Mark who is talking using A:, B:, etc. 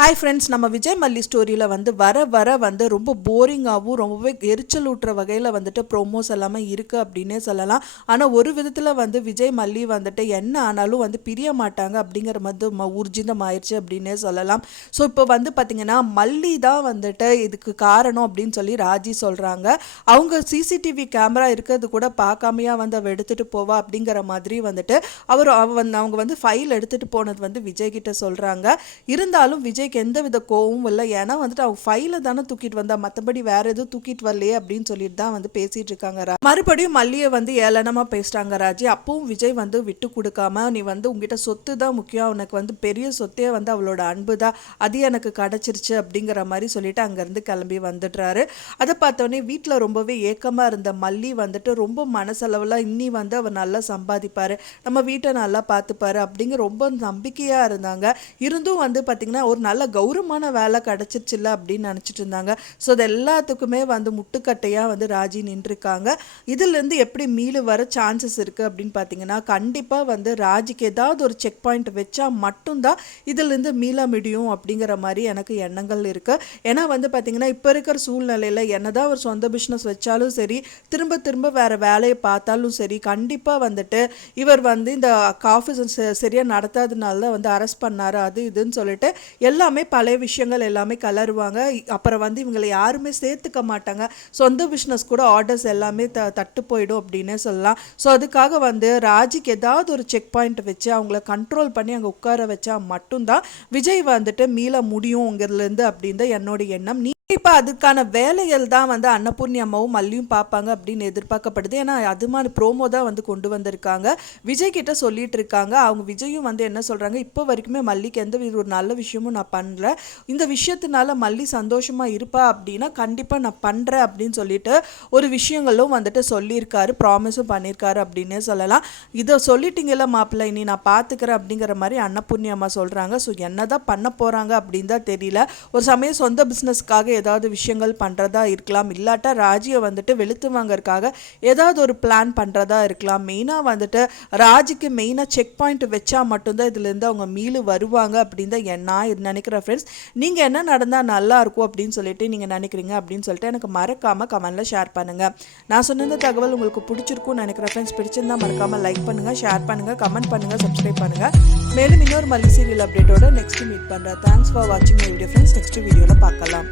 A: Hi friends நம்ம விஜய் மல்லி ஸ்டோரியில் வந்து வர வர வந்து ரொம்ப போரிங்காகவும் ரொம்பவே எரிச்சல் ஊட்டுற வகையில் வந்துட்டு ப்ரோமோஸ் எல்லாமே இருக்குது அப்படின்னே சொல்லலாம். ஆனால் ஒரு விதத்தில் வந்து விஜய் மல்லி வந்துட்டு என்ன ஆனாலும் வந்து பிரிய மாட்டாங்க அப்படிங்கிற மாதிரி ம ஊர்ஜிதம் ஆயிடுச்சு அப்படின்னே சொல்லலாம். ஸோ இப்போ வந்து பார்த்திங்கன்னா மல்லி தான் வந்துட்டு இதுக்கு காரணம் அப்படின்னு சொல்லி ராஜி சொல்கிறாங்க அவங்க சிசிடிவி கேமரா இருக்கிறது கூட பார்க்காமையா வந்து அவள் எடுத்துகிட்டு போவா அப்படிங்கிற மாதிரி வந்துட்டு அவர் அவ வந்து அவங்க வந்து ஃபைல் எடுத்துகிட்டு போனது வந்து விஜய் கிட்ட சொல்கிறாங்க இருந்தாலும் விஜய் விஜய்க்கு எந்த வித கோவமும் இல்லை. ஏன்னா வந்துட்டு அவங்க ஃபைலை தானே தூக்கிட்டு வந்தா மற்றபடி வேற எதுவும் தூக்கிட்டு வரலையே அப்படின்னு சொல்லிட்டு தான் வந்து பேசிட்டு இருக்காங்க மறுபடியும் மல்லியை வந்து ஏளனமா பேசிட்டாங்க ராஜி. அப்பவும் விஜய் வந்து விட்டு கொடுக்காம நீ வந்து உங்ககிட்ட சொத்து தான் முக்கியம். உனக்கு வந்து பெரிய சொத்தே வந்து அவளோட அன்பு தான். அது எனக்கு கிடச்சிருச்சு அப்படிங்கிற மாதிரி சொல்லிட்டு அங்கேருந்து கிளம்பி வந்துடுறாரு. அதை பார்த்தோன்னே வீட்டில் ரொம்பவே ஏக்கமாக இருந்த மல்லி வந்துட்டு ரொம்ப மனசளவில் இன்னி வந்து அவர் நல்லா சம்பாதிப்பார். நம்ம வீட்டை நல்லா பார்த்துப்பாரு அப்படிங்கிற ரொம்ப நம்பிக்கையாக இருந்தாங்க. இருந்தும் வந்து பார்த்திங்கன்னா ஒரு நல்ல கௌரவமான வேலை கிடச்சிருச்சுல்ல அப்படின்னு நினச்சிட்டு இருந்தாங்க. ஸோ அது எல்லாத்துக்குமே வந்து முட்டுக்கட்டையாக வந்து ராஜி நின்றுருக்காங்க. இதுலேருந்து எப்படி மீளு வர சான்சஸ் இருக்குது அப்படின்னு பார்த்தீங்கன்னா கண்டிப்பாக வந்து ராஜிக்கு ஏதாவது ஒரு செக் பாயிண்ட் வச்சா மட்டும்தான் இதுலேருந்து மீள முடியும் அப்படிங்கிற மாதிரி எனக்கு எண்ணங்கள் இருக்குது ஏன்னா வந்து பார்த்திங்கன்னா இப்போ இருக்கிற சூழ்நிலையில் என்னதான் ஒரு சொந்த பிஸ்னஸ் வச்சாலும் சரி திரும்ப திரும்ப வேறு வேலையை பார்த்தாலும் சரி கண்டிப்பாக வந்துட்டு இவர் வந்து இந்த ஆஃபீஸ் சரியாக நடத்தாதனால தான் வந்து அரெஸ்ட் பண்ணார் அது இதுன்னு சொல்லிட்டு எல்லா எல்லாமே பழைய விஷயங்கள் எல்லாமே கலருவாங்க. அப்புறம் வந்து இவங்களை யாருமே சேர்த்துக்க மாட்டாங்க. சொந்த பிஸ்னஸ் கூட ஆர்டர்ஸ் எல்லாமே த தட்டு போயிடும் அப்படின்னே சொல்லலாம். ஸோ அதுக்காக வந்து ராஜிக்கு ஏதாவது ஒரு செக் பாயிண்ட் வச்சு அவங்கள கண்ட்ரோல் பண்ணி அங்கே உட்கார வச்சா மட்டும்தான் விஜய் வந்துட்டு மீள முடியுங்கிறதுலேருந்து அப்படின்னு என்னோட எண்ணம். நீ இப்போ அதுக்கான வேலைகள் தான் வந்து அன்னபூர்ணி அம்மாவும் மல்லியும் பார்ப்பாங்க அப்படின்னு எதிர்பார்க்கப்படுது. ஏன்னா அது மாதிரி ப்ரோமோ தான் வந்து கொண்டு வந்திருக்காங்க. விஜய் கிட்ட சொல்லிட்டு இருக்காங்க. அவங்க விஜயும் வந்து என்ன சொல்கிறாங்க இப்போ வரைக்குமே மல்லிக்கு எந்த வித ஒரு நல்ல விஷயமும் நான் பண்ணல. இந்த விஷயத்தினால மல்லி சந்தோஷமாக இருப்பா அப்படின்னா கண்டிப்பாக நான் பண்ணுறேன் அப்படின்னு சொல்லிட்டு ஒரு விஷயங்களும் வந்துட்டு சொல்லியிருக்காரு. ப்ராமிஸும் பண்ணியிருக்காரு அப்படின்னே சொல்லலாம். இதை சொல்லிட்டீங்கல்ல மாப்பிள்ளை இனி நான் பார்த்துக்கிறேன் அப்படிங்கிற மாதிரி அன்னபூர்ணி அம்மா சொல்கிறாங்க ஸோ என்னதான் பண்ண போகிறாங்க அப்படின்னு தான் தெரியல. ஒரு சமயம் சொந்த பிஸ்னஸ்க்காக ஏதாவது விஷயங்கள் பண்ணுறதா இருக்கலாம். இல்லாட்டா ராஜியை வந்துட்டு வெளுத்து வாங்கறதுக்காக ஏதாவது ஒரு பிளான் பண்ணுறதா இருக்கலாம். மெயினாக வந்துட்டு ராஜிக்கு மெயினாக செக் பாயிண்ட் வச்சா மட்டும்தான் இதுலேருந்து அவங்க மீளு வருவாங்க அப்படின்னு தான் நான் இது நினைக்கிறேன் ஃப்ரெண்ட்ஸ் நீங்கள் என்ன நடந்தால் நல்லா இருக்கும் அப்படின்னு சொல்லிட்டு நீங்கள் நினைக்கிறீங்க அப்படின்னு சொல்லிட்டு எனக்கு மறக்காமல் கமெண்ட்டில் ஷேர் பண்ணுங்கள் நான் சொன்ன இந்த தகவல் உங்களுக்கு பிடிச்சிருக்கும்னு நினைக்கிறேன் ஃப்ரெண்ட்ஸ் பிடிச்சிருந்தா மறக்காமல் லைக் பண்ணுங்கள் ஷேர் பண்ணுங்கள் கமெண்ட் பண்ணுங்கள் சப்ஸ்கிரைப் பண்ணுங்கள் மேலும் இன்னொரு மல்லி சீரியல் அப்டேட்டோட நெக்ஸ்ட் மீட் பண்ணுறேன் தேங்க்ஸ் ஃபார் வாட்சிங் வீடியோ ஃப்ரெண்ட்ஸ் நெக்ஸ்ட் வீடியோவில் பார்க்கலாம்.